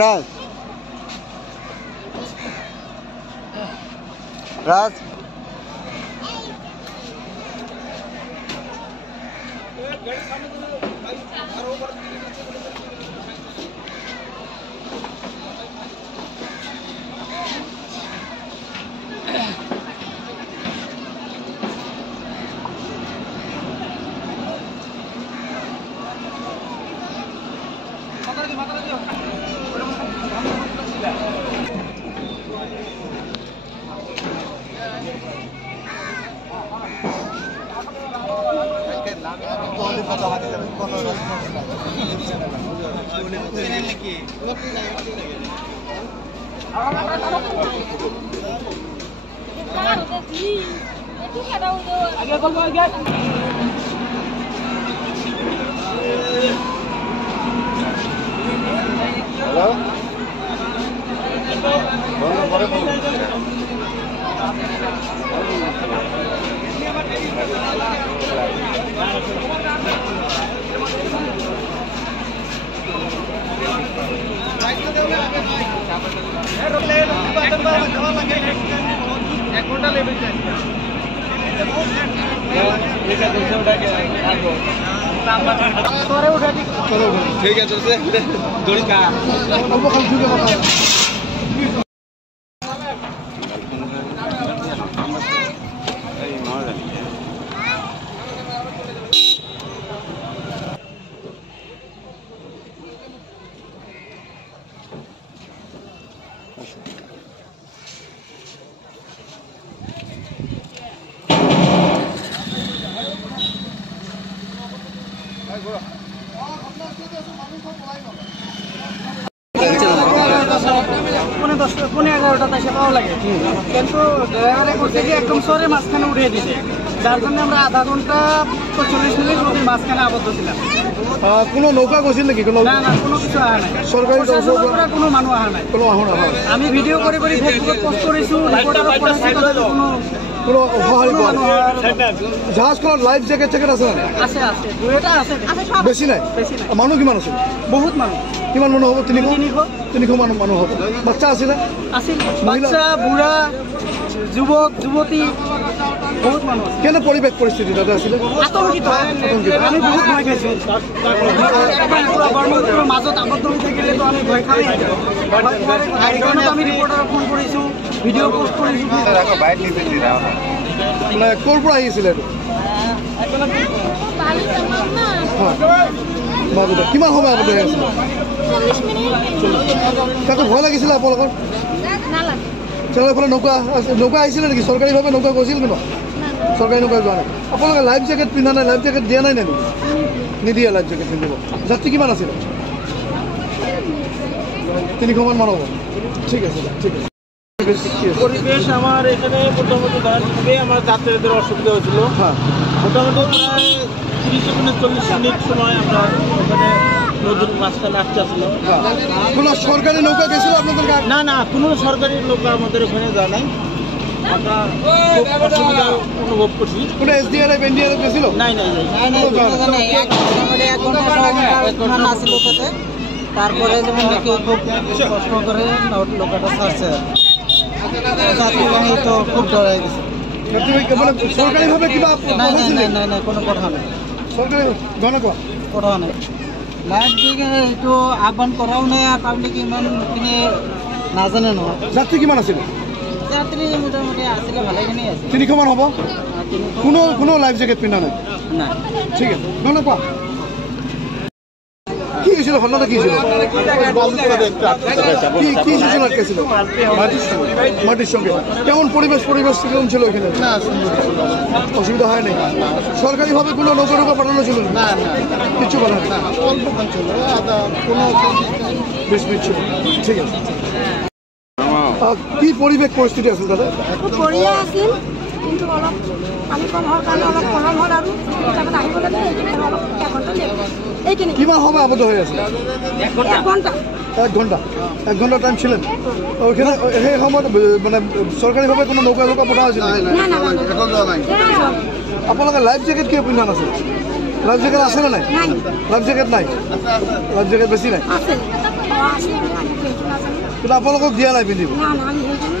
राज राज ठीक है चलते दौड़ी का পৌনে 11টাতে এসে পাওয়া লাগে কিন্তু ড্রাইভারে করতে গিয়ে একদম সরে মাঝখানে উঠিয়ে দিয়েছে যার জন্য আমরা আধা ঘন্টা 40 মিনিট নদীর মাঝখানে আবদ্ধ ছিলাম। কোনো নৌকা গেছিল নাকি? না না কোনো কিছু আহা নাই, সরকারি কোনো মানুষ আহা নাই। আমি ভিডিও করে ফেসবুকে পোস্ট করেছি, রিপোর্টারও করেছি, কোনো জাহাজ খোলার লাইফ জ্যাকেট আছে না? আছে দুইটা আছে, বেশি নাই। মানুষ কিমান আছে? বহুত মানুষ। কিমান মানুষ হব? 300 মানুষ হব। বাচ্চা আছিল? বাচ্চা, বুঢ়া, যুৱক যুৱতী, বহুত মানুষ। কেনে পৰিৱেশ পৰিস্থিতি তাতে আছিলে? আতংকিত। আমি বহুত ভয় খাইছো। মাজত আবদ্ধ হৈ থাকিলেতো আমি ভয় খাই সেইকাৰণে আমি ৰিপৰ্টাৰক ফোন কৰিছো, ভিডিঅ' পোষ্ট কৰিছো। মানে ক'ৰ পৰা আহিছিলে? কিমান সময় আবদ্ধ হৈ আছিলে? তাতে ভয় লাগিছিলে আপোনালোকৰ? নৌকা আহিছিলে নেকি? চৰকাৰীভাৱে নৌকা গৈছিল কিন্তু চৰকাৰী নৌকা যোৱা নাই। আপোনালোকে লাইফ জেকেট পিন্ধা নাই? লাইফ জেকেট দিয়া নাই নেকি? নিদিয়ে লাইফ জেকেট পিন্ধিব। যাত্ৰী কিমান আছিলে? 300 মান হ'ব। ঠিক আছে ঠিক আছে। পরিবেশ আমার এখানে মোটামুটি আমার যাত্রীদের অসুবিধা হয়েছিল। মোটামুটি প্রায় 30 মিনিট 40 মিনিট সময় আমরা ওখানে নদীর মাঝখানে আসতেছিলাম। কোনো সরকারি নৌকা গেছিল আপনাদের? না না, কোনো সরকারি নৌকা আমাদের ওখানে যাওয়া নাই। আমরা খুব অসুবিধা অনুভব করছি। কোনো এসডিআরএফ এনডিআরএফ গেছিল? নাই নাই তারপরে যেমন নাকি খুব কষ্ট করে নৌকাটা ছাড়ছে, যাত্রীবাহী তো খুব ডরাই গেছে। সরকারিভাবে কিবা না কোনো কথা নাই। সরকারি কথা নাই। লাইফ জ্যাকেট এইটো আহ্বান কৰাও নাই, পাব্লিক ইমানখিনি নাজানে নহয়। যাত্ৰী কিমান আছিল? যাত্ৰী মোটামুটি আছিলে, ভালেখিনি আছে। 300 মান হ'ব। কোনো লাইফ জেকেট পিন্ধা নাই? নাই। ঠিক আছে, ধন্যবাদ। কি হয়েছিল? ঘটনাটা কি ছিল? কি সূচনা ছিল? মাটির সঙ্গে কেমন পরিবেশ কেমন ছিল এখানে? অসুবিধা হয় নাই? সরকারিভাবে কোনো নৌকা পাঠানো ছিল না? কিছু বলা না, অল্প ছিল, 20 মিনিট ছিল। ঠিক আছে। কি পরিবেশ পরিস্থিতি আছিল দাদা? বঢ়িয়া আছিল, কিন্তু অলপ পানী কম হোৱাৰ কাৰণে অলপ পলম হ'ল আৰু তাৰপিছত আহিব লাগে। অলপ 1 ঘণ্টা এইখিনি। কিমান সময় আবদ্ধ হয়ে আছে? 1 ঘণ্টা। 1 ঘণ্টা টাইম ছিলেন ওইখানে? সেই সময়ত মানে সরকারিভাবে কোনো নৌকা পঠা হয়েছিল? না না, এখন যাওয়া নাই। আপোনালোকে লাইফ জেকেট কিয় পিন্ধা নাছিল? লাইফ জেকেট আছে না নাই নাই লাইফ জেকেট নাই লাইফ জেকেট বেছি নাই আছে আছে আমি পেনশন আছে কিন্তু আপোনালোকক দিয়া নাই পিন্ধিব না না আমি সেইজন্য